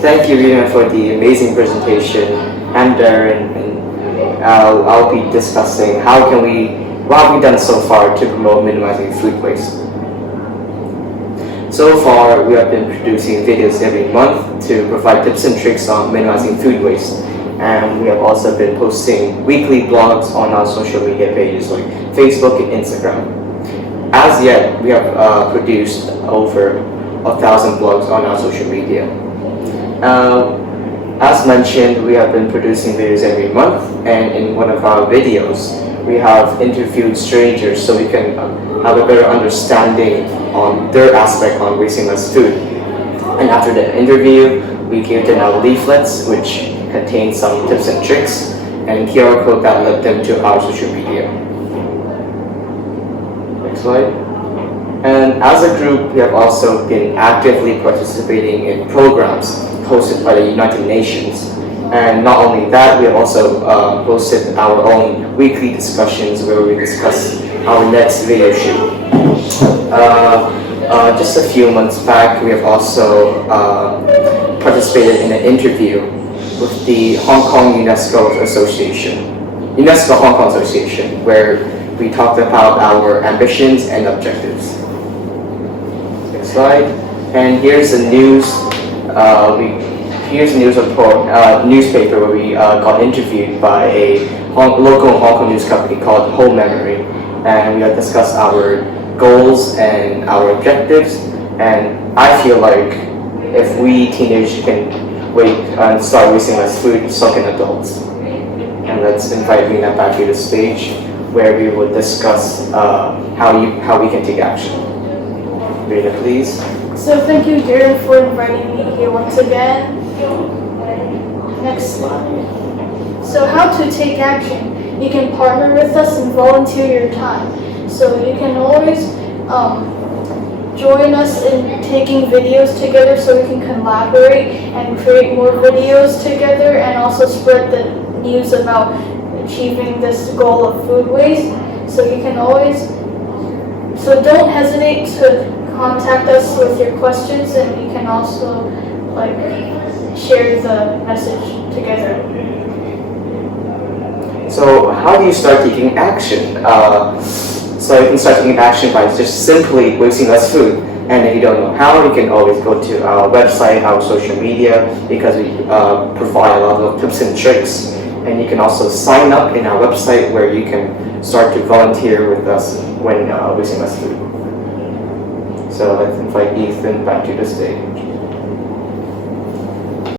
Thank you, Rina, for the amazing presentation. I'm Darren, and I'll be discussing what have we done so far to promote minimizing food waste. So far, we have been producing videos every month to provide tips and tricks on minimizing food waste. And we have also been posting weekly blogs on our social media pages like Facebook and Instagram. As yet, we have produced over 1,000 blogs on our social media. As mentioned, we have been producing videos every month, and in one of our videos, we have interviewed strangers so we can have a better understanding on their aspect on wasting less food. And after the interview, we gave them our leaflets, which contain some tips and tricks, and QR code that led them to our social media. Next slide. And as a group, we have also been actively participating in programs hosted by the United Nations. And not only that, we have also hosted our own weekly discussions where we discuss our next video shoot. Just a few months back, we have also participated in an interview with the Hong Kong UNESCO Hong Kong Association, where we talked about our ambitions and objectives. Next slide. And here's the news. Here's a newspaper where we got interviewed by a local Hong Kong news company called Home Memory, and we have discussed our goals and our objectives. And I feel like if we teenagers can wait and start wasting less food, so can adults. And let's invite Rina back to the stage where we will discuss how we can take action. Rina, please. So thank you, Darren, for inviting me here once again. Next slide. So how to take action. You can partner with us and volunteer your time. So you can always join us in taking videos together so we can collaborate and create more videos together and also spread the news about achieving this goal of food waste. So you can so don't hesitate to contact us with your questions, and you can also share the message together. So how do you start taking action? So you can start taking action by just simply wasting less food. And if you don't know how, you can always go to our website, our social media, because we provide a lot of tips and tricks. And you can also sign up in our website where you can start to volunteer with us when wasting less food. So let's invite Ethan back to the stage.